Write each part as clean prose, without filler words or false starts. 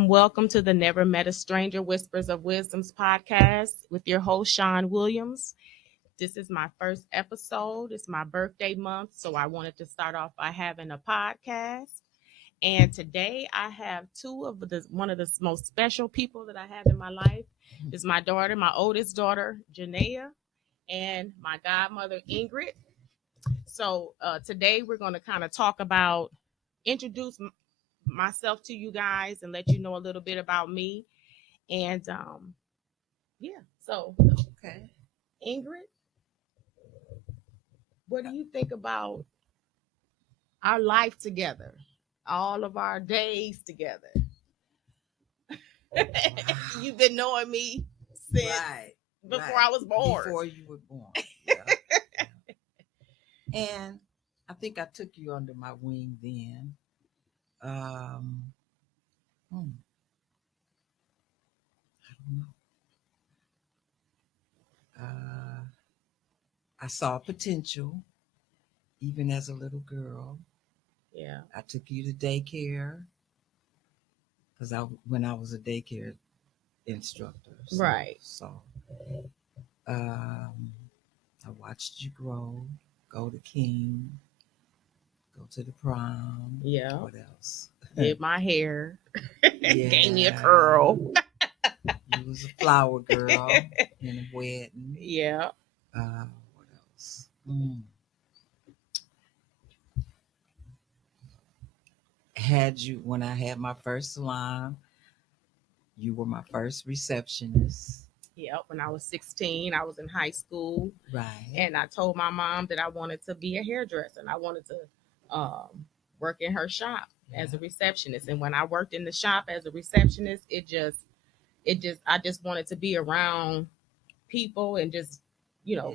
Welcome to the Never Met a Stranger Whispers of Wisdom's podcast with your host, Shawn Williams. This is my first episode. It's my birthday month, so I wanted to start off by having a podcast. And today I have one of the most special people that I have in my life is my daughter, my oldest daughter, Janeia, and my godmother, Ingrid. So today we're going to kind of talk about, introduce myself to you guys and let you know a little bit about me. And so okay, Ingrid, what do you think about our life together, all of our days together? Wow. You've been knowing me since before I was born. Before you were born. Yeah. And I think I took you under my wing then. I don't know. I saw potential even as a little girl. Yeah. I took you to daycare because when I was a daycare instructor. Right. So I watched you grow, go to King, go to the prom. Yeah. What else? Did my hair. Yeah. Gave me a curl. You was a flower girl in a wedding. Yeah. What else? When I had my first salon, you were my first receptionist. Yep. When I was 16, I was in high school. Right. And I told my mom that I wanted to be a hairdresser and I wanted to work in her shop as a receptionist. And when I worked in the shop as a receptionist, I just wanted to be around people and just,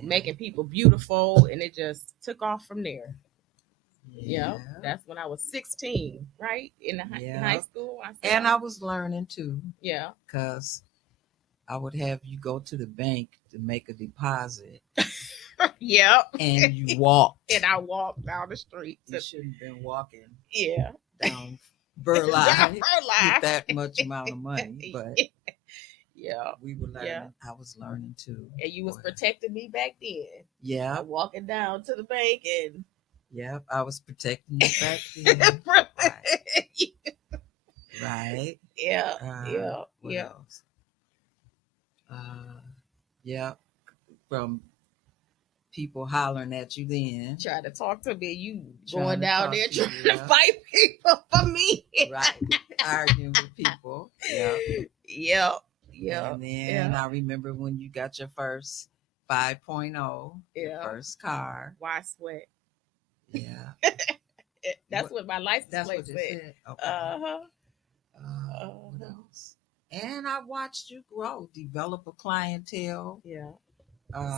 making people beautiful. And it just took off from there. Yeah. That's when I was 16, right? In high school. I was learning too. Yeah. Because I would have you go to the bank to make a deposit. Yep. And you walked. And I walked down the street. You shouldn't have been walking. Yeah. Down Burleigh with that much amount of money. But yeah, we were learning. Yeah. I was learning too. And you was protecting me back then. Yeah. Walking down to the bank and. Yep, I was protecting you back then. Right. Yeah. What else? From people hollering at you then. Trying to talk to me. You going down there trying to fight people for me. Right. Arguing with people. Yeah. And then I remember when you got your first 5.0, your first car. Why sweat? Yeah. That's what my license plate said. Okay. What else? And I watched you grow, develop a clientele. Yeah.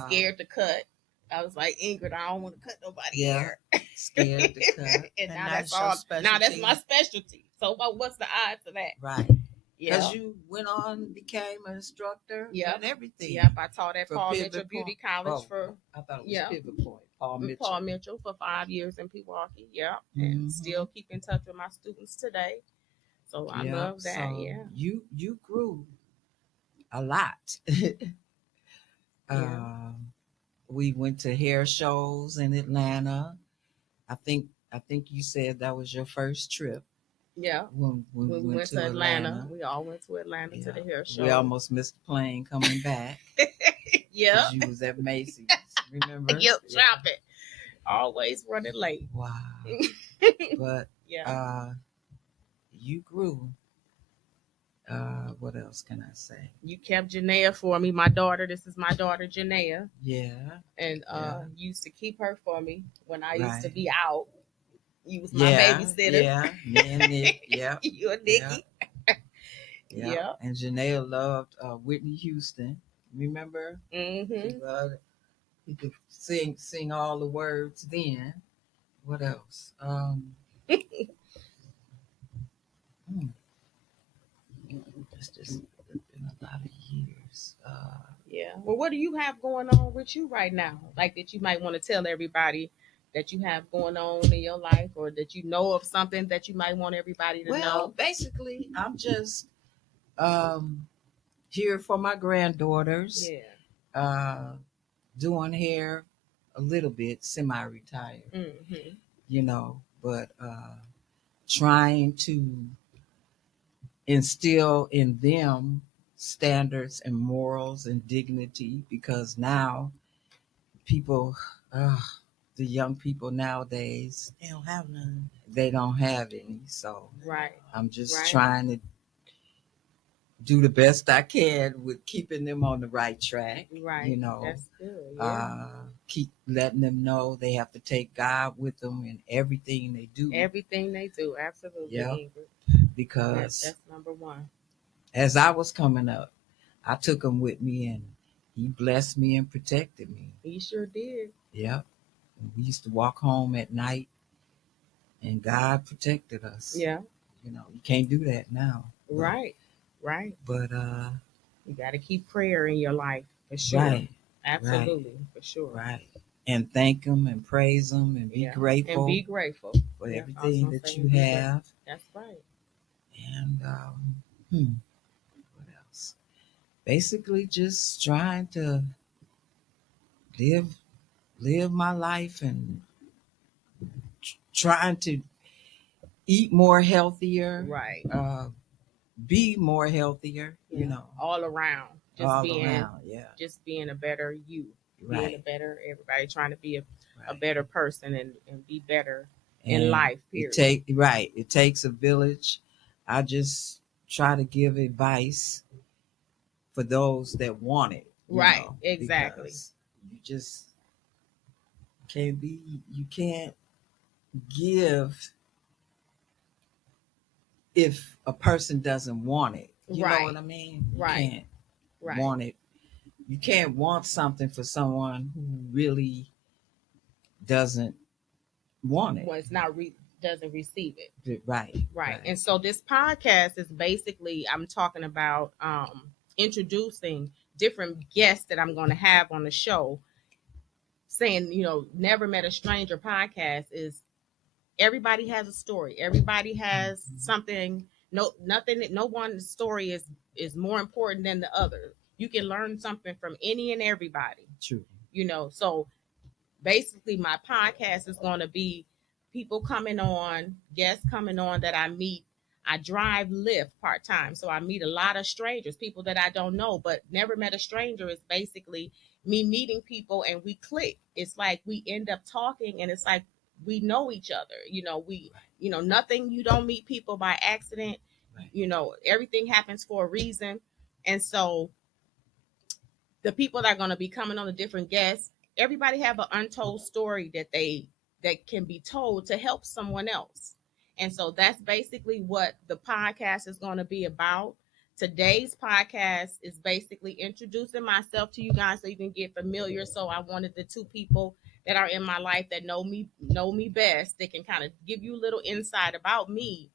Scared to cut. I was like, Ingrid, I don't want to cut nobody hair. Scared to cut. and now that's my specialty. So what's the odds of that? Right. Because you went on and became an instructor and everything. Yep, I taught at Paul Mitchell Beauty College I thought it was Pivot Point. Paul Mitchell for 5 years in Pewaukee. Yeah. And still keep in touch with my students today. So I love that. So you grew a lot. We went to hair shows in Atlanta. I think you said that was your first trip. Yeah. when When we went to Atlanta, we all went to Atlanta to the hair show. We almost missed the plane coming back. Yeah. Because you was at Macy's, remember? Yep, shopping. Always running late. Wow. But you grew. What else can I say? You kept Janeia for me, my daughter. This is my daughter, Janeia. Yeah. And used to keep her for me when I used to be out. You was my babysitter. Yeah, me and Nick. Yeah. You and Nikki. Yeah. And Janeia loved Whitney Houston. Remember? Mm-hmm. He could sing all the words then. What else? It's just been a lot of years. Yeah. Well, what do you have going on with you right now? Like that you might want to tell everybody that you have going on in your life, or that you know of something that you might want everybody to know? Well, basically, I'm just here for my granddaughters. Yeah. Doing hair a little bit, semi-retired. Mm-hmm. But trying to instill in them standards and morals and dignity, because now people, the young people nowadays, They don't have none. They don't have any. So right. I'm just trying to do the best I can with keeping them on the right track. Right. That's good. Yeah. Keep letting them know they have to take God with them in everything they do. Everything they do, absolutely. Yeah. Because that's number one. As I was coming up, I took him with me, and he blessed me and protected me. He sure did. Yeah. We used to walk home at night, and God protected us. Yeah. You can't do that now. Right. But you got to keep prayer in your life, for sure. Right. Absolutely, for sure. Right. And thank him and praise him and be grateful. And be grateful for everything that you have. That's right. And what else? Basically just trying to live my life and trying to eat more healthier. Right. Be more healthier, all around. Just being a better you. Right. Being a better everybody, trying to be a better person and be better in life, period. It takes a village. I just try to give advice for those that want it. Right, exactly. You just you can't give if a person doesn't want it. You know what I mean? You can't want it. You can't want something for someone who really doesn't want it. Well, it's not doesn't receive it. Right. And so this podcast is basically, I'm talking about introducing different guests that I'm going to have on the show, saying, Never Met a Stranger podcast is everybody has a story. Everybody has something. No one's story is more important than the other. You can learn something from any and everybody. True. So basically my podcast is going to be people coming on, guests coming on that I meet. I drive Lyft part-time, so I meet a lot of strangers, people that I don't know, but Never Met a Stranger is basically me meeting people and we click. It's like we end up talking and it's like we know each other. Nothing, you don't meet people by accident. Right. Everything happens for a reason. And so the people that are going to be coming on, the different guests, everybody have an untold story that can be told to help someone else. And so that's basically what the podcast is going to be about. Today's podcast is basically introducing myself to you guys so you can get familiar. So I wanted the two people that are in my life that know me best. They can kind of give you a little insight about me.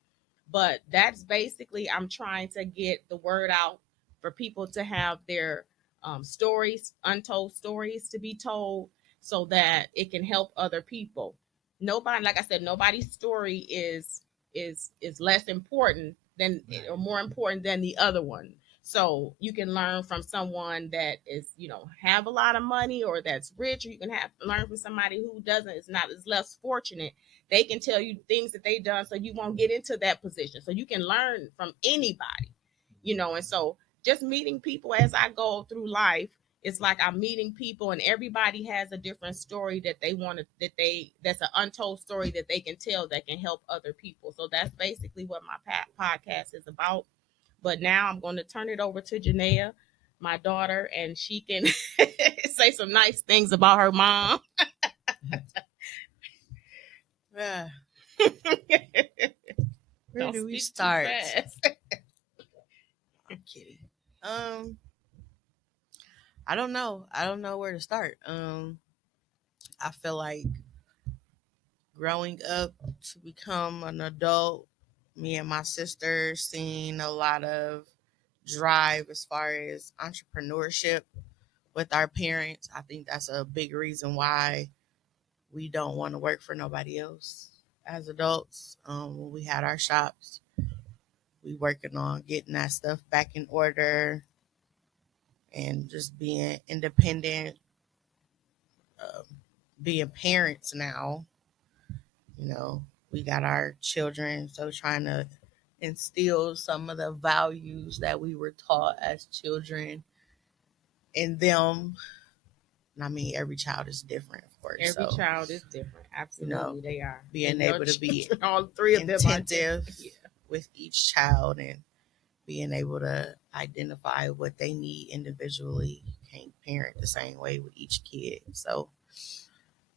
But that's basically, I'm trying to get the word out for people to have their stories, untold stories to be told so that it can help other people. Nobody, like I said, nobody's story is less important than or more important than the other one. So you can learn from someone that is, have a lot of money or that's rich, or you can learn from somebody who is less fortunate they can tell you things that they done so you won't get into that position. So you can learn from anybody, and so just meeting people as I go through life, it's like I'm meeting people and everybody has a different story that they want to, that's an untold story that they can tell that can help other people. So that's basically what my podcast is about. But now I'm going to turn it over to Janeia, my daughter, and she can say some nice things about her mom. Where do we start? I'm kidding. I don't know. I don't know where to start. I feel like growing up to become an adult, me and my sister seen a lot of drive as far as entrepreneurship with our parents. I think that's a big reason why we don't want to work for nobody else as adults. When we had our shops, we working on getting that stuff back in order and just being independent, being parents now. We got our children, so trying to instill some of the values that we were taught as children in them. And I mean, every child is different, of course. Every child is different. Absolutely, they are. Being able to be all three of them attentive with each child and being able to identify what they need individually. You can't parent the same way with each kid. So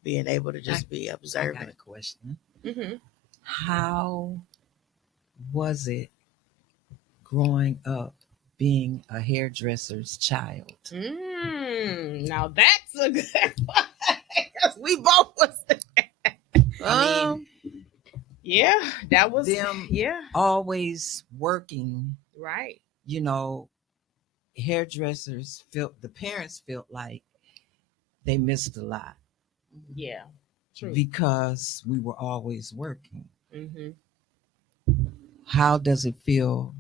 being able to just be observant. I got a question. Mm-hmm. How was it growing up being a hairdresser's child? Now that's a good one. Because we both was I mean, yeah, that was them always working. Right. Hairdressers the parents felt like they missed a lot. Yeah, true. Because we were always working. Mm-hmm. How does it feel?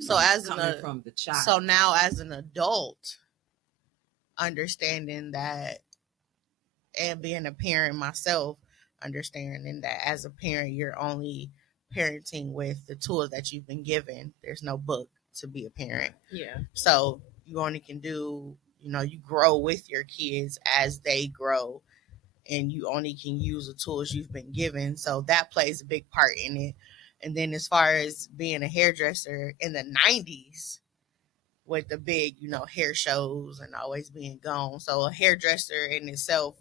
So as from the child. So now as an adult, understanding that, and being a parent myself, understanding that as a parent, you're only parenting with the tools that you've been given. There's no book to be a parent. Yeah. So you only can do, you grow with your kids as they grow, and you only can use the tools you've been given. So that plays a big part in it. And then as far as being a hairdresser in the 90s with the big, hair shows and always being gone. So a hairdresser in itself,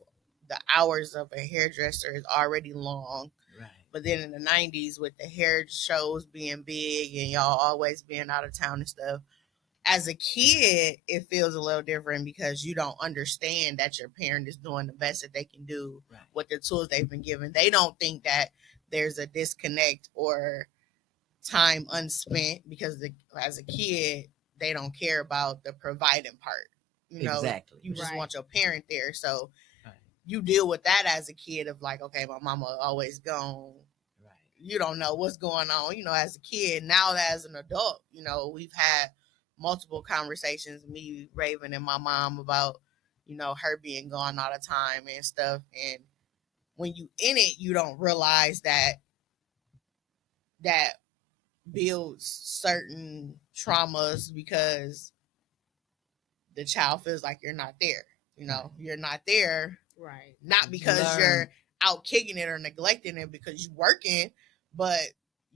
the hours of a hairdresser is already long. Right. But then in the 90s with the hair shows being big and y'all always being out of town and stuff, as a kid, it feels a little different because you don't understand that your parent is doing the best that they can do with the tools they've been given. They don't think that there's a disconnect or time unspent because as a kid, they don't care about the providing part. Exactly. You just want your parent there. So you deal with that as a kid of like, okay, my mama always gone. Right. You don't know what's going on, as a kid. Now as an adult, we've had multiple conversations, me, Raven, and my mom about, her being gone all the time and stuff. And when you in it, you don't realize that builds certain traumas because the child feels like you're not there. You're not there. Right. Not because you're out kicking it or neglecting it because you're working, but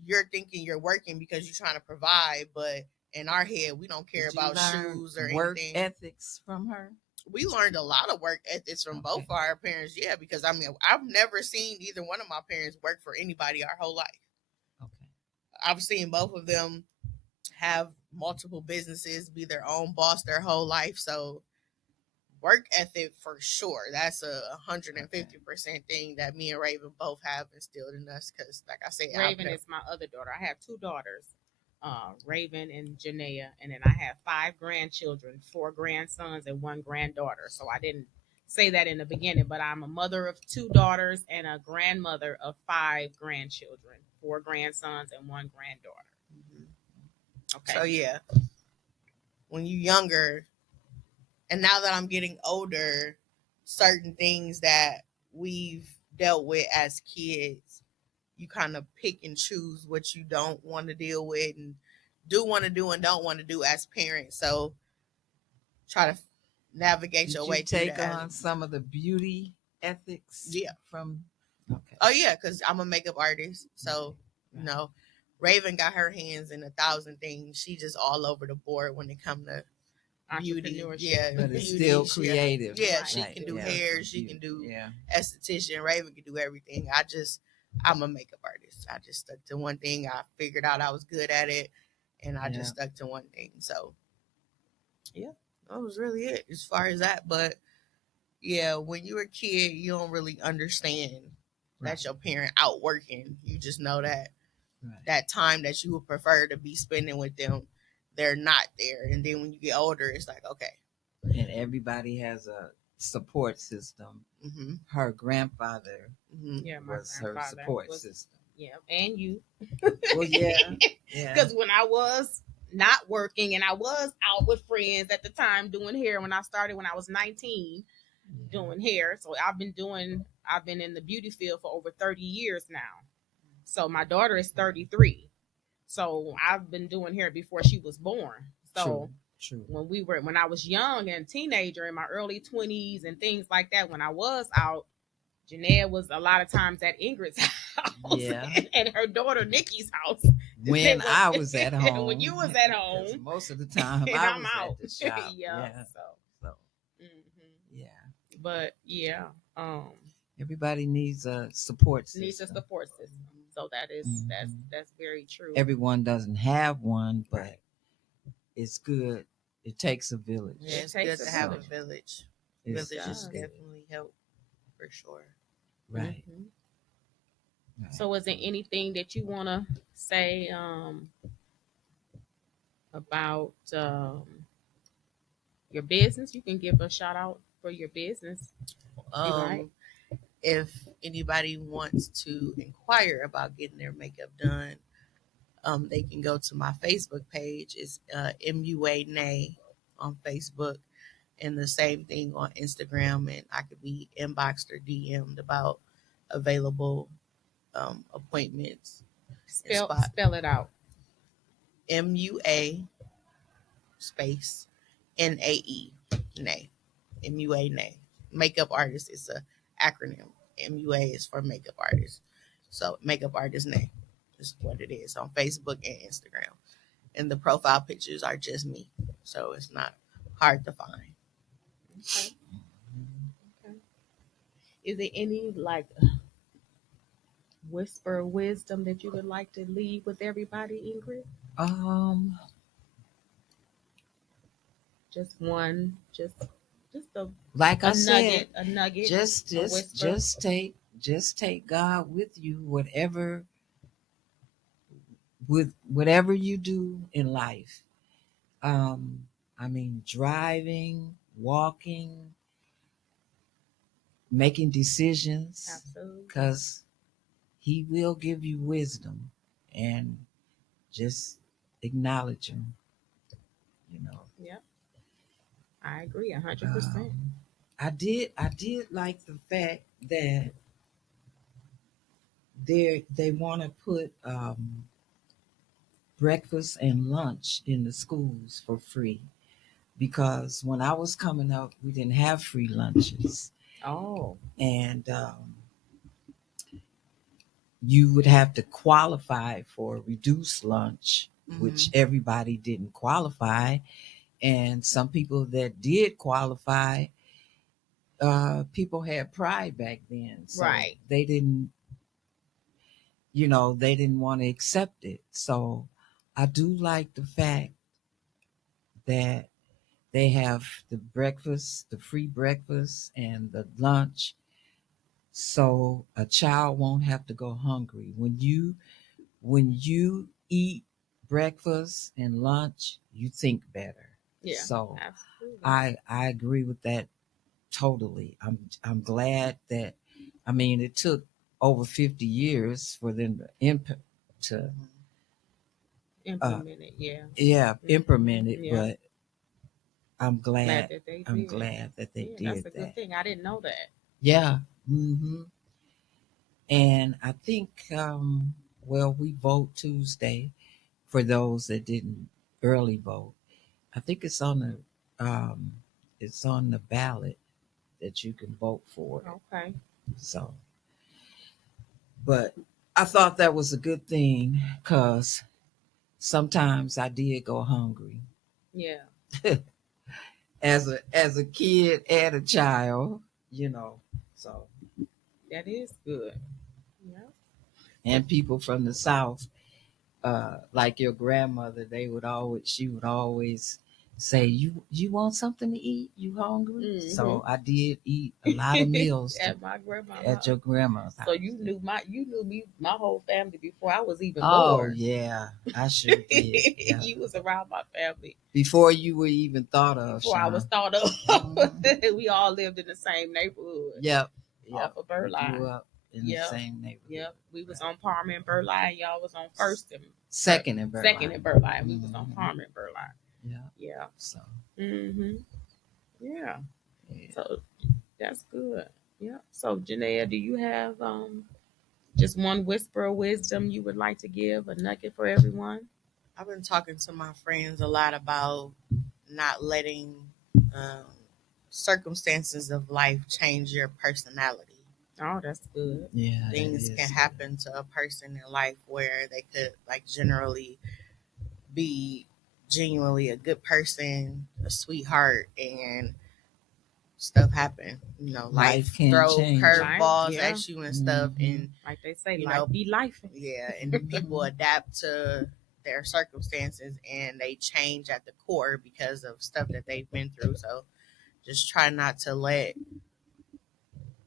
you're thinking you're working because you're trying to provide. But in our head, we don't care about shoes or work anything. Ethics from her? We learned a lot of work ethics from both of our parents. Yeah, because I've never seen either one of my parents work for anybody our whole life. Okay. I've seen both of them have multiple businesses, be their own boss their whole life. So work ethic for sure. That's 150% thing that me and Raven both have instilled in us. Because, like I said, Raven is my other daughter. I have two daughters, Raven and Janeia, and then I have 5 grandchildren, 4 grandsons, and 1 granddaughter. So I didn't say that in the beginning, but I'm a mother of 2 daughters and a grandmother of 5 grandchildren, 4 grandsons, and 1 granddaughter. Mm-hmm. Okay. So yeah, when you're younger. And now that I'm getting older, certain things that we've dealt with as kids. You kind of pick and choose what you don't want to deal with and do want to do and don't want to do as parents. So try to navigate your way through that. Take on some of the beauty ethics from Okay. Oh yeah, because I'm a makeup artist. So, Raven got her hands in 1,000 things. She just all over the board when it comes to beauty. Yeah, but it's still creative. Yeah, she can do hair. She can do esthetician. Raven can do everything. I'm a makeup artist. I just stuck to one thing. I figured out I was good at it, and I just stuck to one thing. So, yeah, that was really it as far as that. But yeah, when you're a kid, you don't really understand that your parent out working. You just know that that time that you would prefer to be spending with them, they're not there. And then when you get older, it's like, okay. And everybody has a support system. Mm-hmm. Her grandfather was her support system. Yeah, and you. Well, yeah. Because when I was not working and I was out with friends at the time doing hair when I started when I was 19 doing hair. So I've been in the beauty field for over 30 years now. So my daughter is 33. So I've been doing hair before she was born. So True. When I was young and teenager in my early 20s and things like that, when I was out, Janeia was a lot of times at Ingrid's house and her daughter Nikki's house. When I was at home. When you was at home. Most of the time I was out. At the shop. So. Yeah. But everybody needs a support system. So that is that's very true. Everyone doesn't have one, but it's good. It takes a village. Yeah, it's good to have a village. Villages definitely help for sure. Right. Mm-hmm. Right. So is there anything that you want to say about your business? You can give a shout out for your business. If anybody wants to inquire about getting their makeup done, they can go to my Facebook page. It's MUA Nay on Facebook, and the same thing on Instagram. And I could be inboxed or DM'd about available appointments. Spell it out. MUA space NAE Nay. MUA Nay. Makeup artist is a acronym. MUA is for makeup artist. So makeup artist name is what it is on Facebook and Instagram. And the profile pictures are just me. So it's not hard to find. Okay. Is there any whisper of wisdom that you would like to leave with everybody, Ingrid? Just one, just a nugget. Just take God with you, whatever you do in life. Driving, walking, making decisions. Absolutely. Because He will give you wisdom, and just acknowledge Him. Yep. I agree 100%. I did like the fact that they want to put breakfast and lunch in the schools for free, because when I was coming up, we didn't have free lunches. Oh. And you would have to qualify for a reduced lunch, which everybody didn't qualify. And some people that did qualify, people had pride back then. So right. They didn't want to accept it. So I do like the fact that they have the breakfast, the free breakfast and the lunch, so a child won't have to go hungry. When you eat breakfast and lunch, you think better. Yeah. So absolutely. I agree with that totally. I'm glad that it took over 50 years for them to implement it. Yeah. Yeah, implement it, yeah. But I'm glad that they I'm did. glad that they did That's a good thing. I didn't know that. Yeah. Mm-hmm. And I think, we vote Tuesday for those that didn't early vote. I think it's on the ballot that you can vote for it. Okay. So, but I thought that was a good thing because sometimes I did go hungry. Yeah. As a kid and a child, so. That is good. Yeah. And people from the South, like your grandmother, she would always say, you want something to eat? You hungry? Mm-hmm. So I did eat a lot of meals at my grandma's at your grandma's house. So you knew me, my whole family before I was even born. Oh yeah, I sure did. Yeah. You was around my family before you were even thought of. Before Shawn. I was thought of. Mm-hmm. We all lived in the same neighborhood. Yep. Off of Burleigh. Grew up in the same neighborhood. Yep. We was on Palmer and Burleigh, and y'all was on First and Second and Burleigh. And we was on Palmer and Burleigh. Yeah. Yeah. So. Mm-hmm. Yeah. So that's good. Yeah. So Janeia, do you have just one whisper of wisdom you would like to give, a nugget for everyone? I've been talking to my friends a lot about not letting circumstances of life change your personality. Oh, that's good. Yeah. Things can happen to a person in life where they could generally be genuinely a good person, a sweetheart, and stuff happen. Life throw curveballs at you and stuff, and like they say, life be life. Yeah, and people adapt to their circumstances and they change at the core because of stuff that they've been through. So just try not to let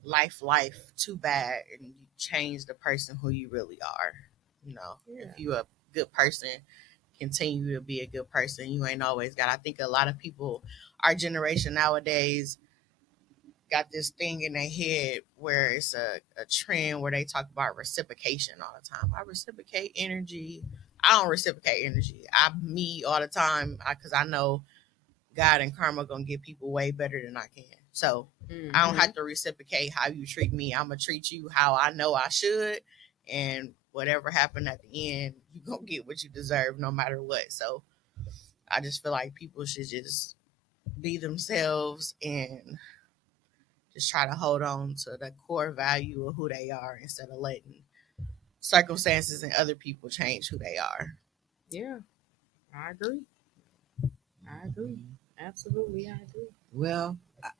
life too bad and you change the person who you really are. If you're a good person, continue to be a good person. You ain't always got. I think a lot of people, our generation nowadays, got this thing in their head where it's a trend where they talk about reciprocation all the time. I reciprocate energy. I don't reciprocate energy. Me all the time because I know God and karma gonna get people way better than I can. So I don't have to reciprocate how you treat me. I'm gonna treat you how I know I should, and whatever happened at the end, you gonna get what you deserve no matter what. So I just feel like people should just be themselves and just try to hold on to the core value of who they are instead of letting circumstances and other people change who they are. Yeah, I agree. Absolutely, I agree. Well,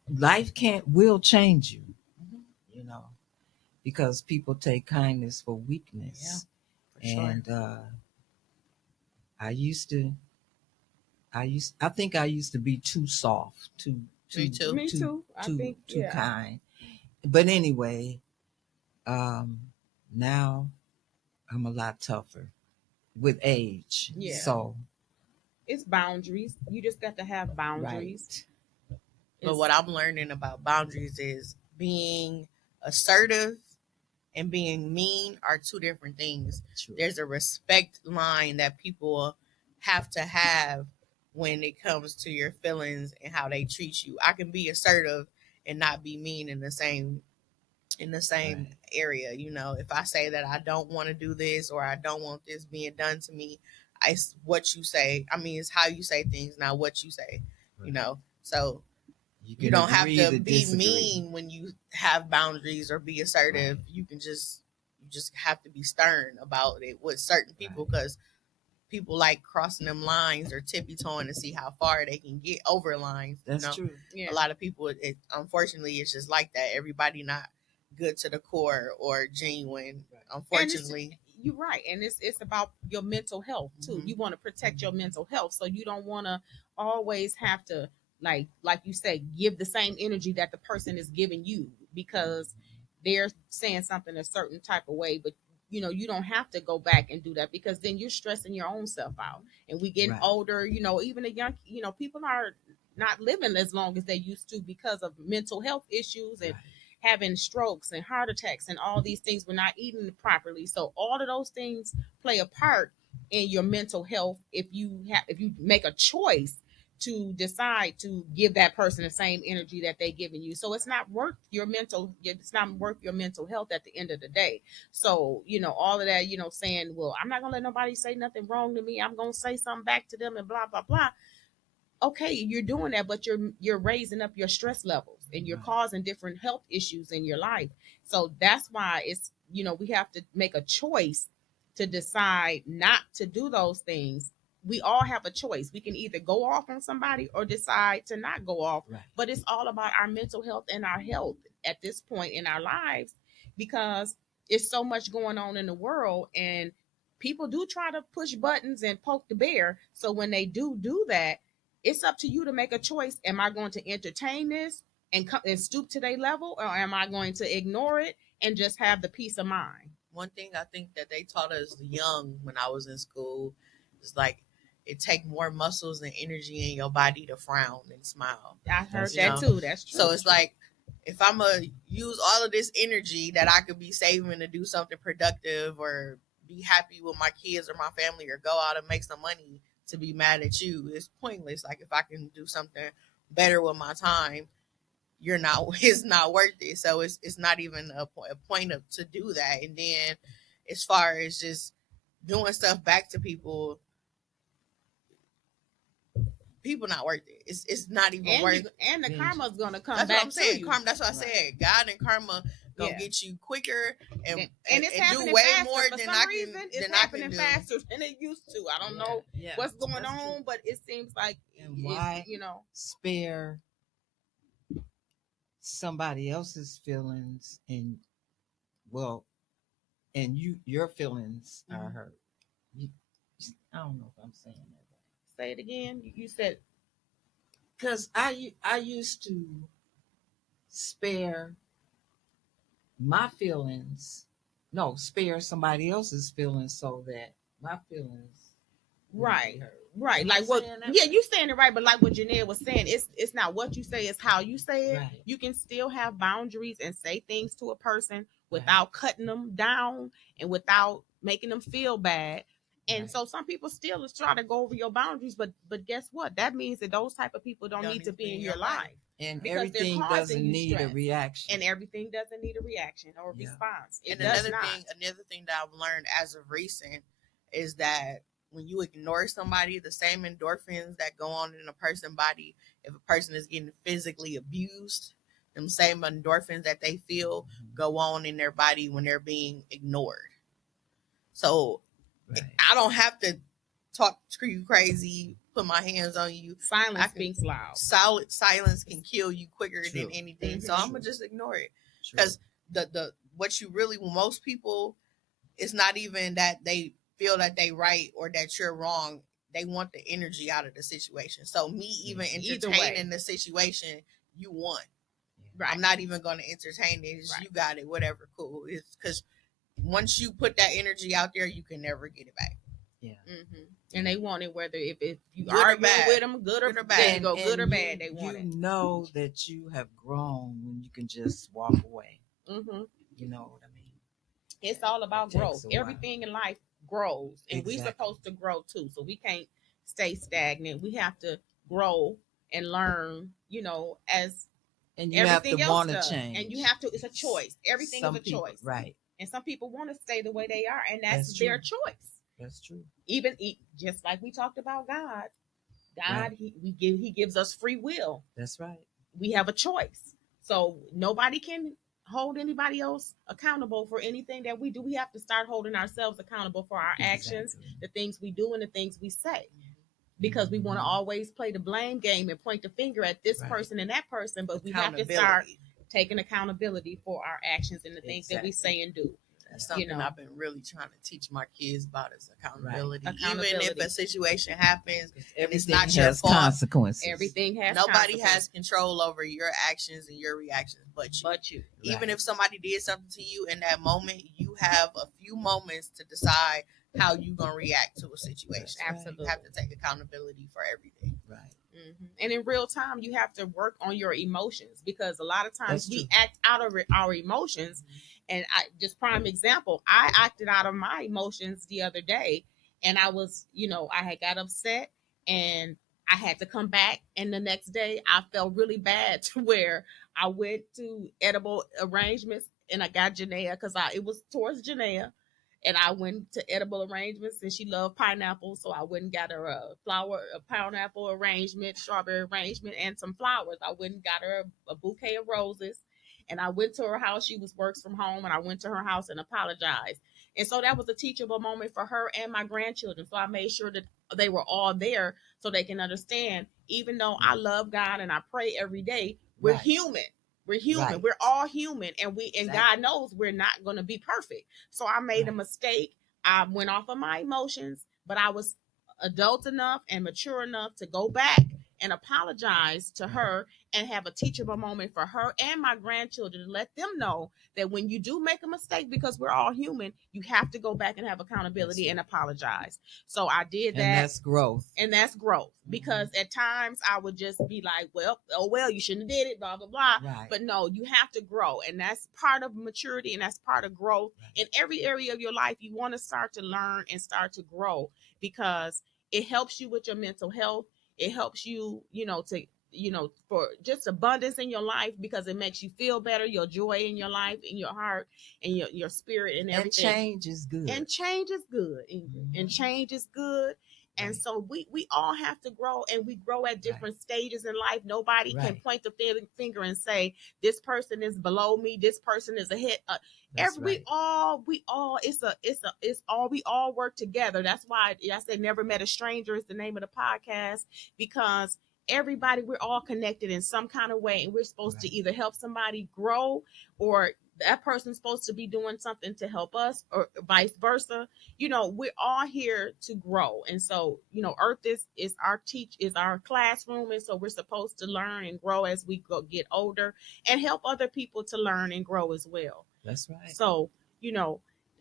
life will change you, because people take kindness for weakness. Yeah, for and sure. I think I used to be too soft, Me too. Too kind. But anyway, now I'm a lot tougher with age. Yeah. So it's boundaries. You just got to have boundaries. Right. But what I'm learning about boundaries is being assertive and being mean are two different things. True. There's a respect line that people have to have when it comes to your feelings and how they treat you. I can be assertive and not be mean in the same right. area. If I say that I don't want to do this or I don't want this being done to me, what you say. I mean, it's how you say things, not what you say. Right. So you don't have to be disagree. Mean when you have boundaries or be assertive. Right. You just have to be stern about it with certain people because people like crossing them lines or tippy-toeing to see how far they can get over lines. That's true. Yeah. A lot of people, unfortunately, it's just like that. Everybody not good to the core or genuine, unfortunately. You're right. And it's about your mental health, too. Mm-hmm. You want to protect your mental health. So you don't want to always have to, like you say, give the same energy that the person is giving you because they're saying something a certain type of way, but you don't have to go back and do that because then you're stressing your own self out. And we getting right. older, even the young, people are not living as long as they used to because of mental health issues and right. having strokes and heart attacks and all these things. We're not eating properly. So all of those things play a part in your mental health if you make a choice to decide to give that person the same energy that they giving you. So it's not worth your mental health at the end of the day. So, all of that, saying, well, I'm not gonna let nobody say nothing wrong to me. I'm gonna say something back to them and blah, blah, blah. Okay, you're doing that, but you're raising up your stress levels and you're causing different health issues in your life. So that's why it's, we have to make a choice to decide not to do those things. We all have a choice. We can either go off on somebody or decide to not go off. Right. But it's all about our mental health and our health at this point in our lives, because it's so much going on in the world, and people do try to push buttons and poke the bear. So when they do that, it's up to you to make a choice. Am I going to entertain this and stoop to their level, or am I going to ignore it and just have the peace of mind? One thing I think that they taught us young when I was in school is like, it take more muscles and energy in your body to frown and smile. I heard that too. That's true. So it's like, if I'm going to use all of this energy that I could be saving to do something productive or be happy with my kids or my family or go out and make some money, to be mad at you, it's pointless. Like, if I can do something better with my time, it's not worth it. So it's not even a point of to do that. And then as far as just doing stuff back to people not worth it. It's not even worth it. And the karma's gonna come back. That's what I'm saying. Karma. That's what I said. God and karma gonna get you quicker and it's and do way more than I can. It's happening faster than it used to. I don't know what's going on, true. But it seems like why spare somebody else's feelings and your feelings are hurt. I don't know if I'm saying that. Say it again. You said, because I used to spare my feelings, spare somebody else's feelings so that my feelings right. Like what? Yeah, you saying it right, but like what Janeia was saying, it's not what you say, it's how you say it. Right. You can still have boundaries and say things to a person without cutting them down and without making them feel bad. And so some people still try to go over your boundaries, but guess what? That means that those type of people don't need to be in your life. And everything doesn't need a reaction. And everything doesn't need a reaction or a response. Another thing that I've learned as of recent is that when you ignore somebody, the same endorphins that go on in a person's body, if a person is getting physically abused, them same endorphins that they feel go on in their body when they're being ignored. So I don't have to talk to you crazy, put my hands on you. Silence speaks loud. Silence can kill you quicker than anything. So I'm gonna just ignore it, because most people, it's not even that they feel that they right or that you're wrong. They want the energy out of the situation. So me even entertaining the situation, you won. Right. I'm not even going to entertain it. You got it. Whatever. Cool. It's because once you put that energy out there, you can never get it back. Yeah. Mm-hmm. And they want it whether if you argue with them, good or bad. There you go, good or bad. They want it. You know that you have grown when you can just walk away. Mm-hmm. You know what I mean? It's all about growth. Everything in life grows, and we're supposed to grow too. So we can't stay stagnant. We have to grow and learn. And you have to want to change. And you have to. It's a choice. Everything is a choice, right? And some people want to stay the way they are, and that's their choice. That's true. Even just like we talked about God, he gives us free will. That's right. We have a choice. So nobody can hold anybody else accountable for anything that we do. We have to start holding ourselves accountable for our actions, the things we do, and the things we say. Because we want to always play the blame game and point the finger at this person and that person, but we have to start taking accountability for our actions and the things that we say and do. That's something I've been really trying to teach my kids about is accountability. Even if a situation happens and it's not your fault, consequences. Everything has nobody has control over your actions and your reactions but you. Even if somebody did something to you in that moment, you have a few moments to decide how you're going to react to a situation. Absolutely. You have to take accountability for everything. Right. Mm-hmm. And in real time, you have to work on your emotions, because a lot of times we act out of our emotions. And prime example, I acted out of my emotions the other day, and I was, I had got upset, and I had to come back, and the next day I felt really bad to where I went to edible arrangements and I got Janeia because it was towards Janeia. And I went to edible arrangements, and she loved pineapple, so I went and got her a pineapple arrangement, strawberry arrangement, and some flowers. I went and got her a bouquet of roses, and I went to her house. She works from home, and I went to her house and apologized. And so that was a teachable moment for her and my grandchildren. So I made sure that they were all there so they can understand. Even though I love God and I pray every day, we're human. We're human. Right. We're all human, and God knows we're not going to be perfect. So I made a mistake. I went off of my emotions, but I was adult enough and mature enough to go back and apologize to her and have a teachable moment for her and my grandchildren to let them know that when you do make a mistake, because we're all human, you have to go back and have accountability and apologize. So I did that. And that's growth. Because at times I would just be like, well, you shouldn't have did it, blah, blah, blah. Right. But no, you have to grow. And that's part of maturity, and that's part of growth. Right. In every area of your life, you want to start to learn and start to grow, because it helps you with your mental health. It helps you, for just abundance in your life, because it makes you feel better, your joy in your life, in your heart, and your spirit, and everything. And change is good. And change is good, Ingrid. Mm-hmm. And change is good. And so we all have to grow, and we grow at different stages in life. Nobody can point the finger and say, this person is below me, this person is ahead. We all work together. That's why I say Never Met a Stranger is the name of the podcast, because everybody, we're all connected in some kind of way, and we're supposed to either help somebody grow, or that person's supposed to be doing something to help us, or vice versa. We're all here to grow. And so, Earth is our classroom. And so we're supposed to learn and grow as we get older, and help other people to learn and grow as well. That's right. So,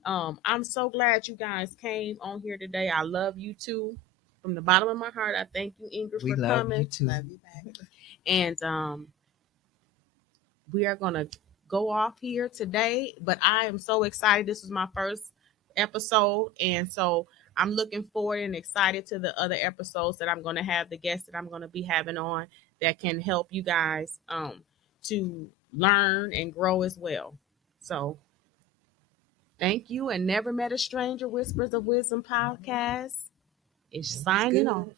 I'm so glad you guys came on here today. I love you too. From the bottom of my heart, I thank you, Ingrid, for coming. You too. Love you back. And we are going to go off here today, but I am so excited. This is my first episode, and so I'm looking forward and excited to the other episodes that I'm going to have, the guests that I'm going to be having on, that can help you guys to learn and grow as well. So thank you, and Never Met a Stranger Whispers of Wisdom podcast is signing off.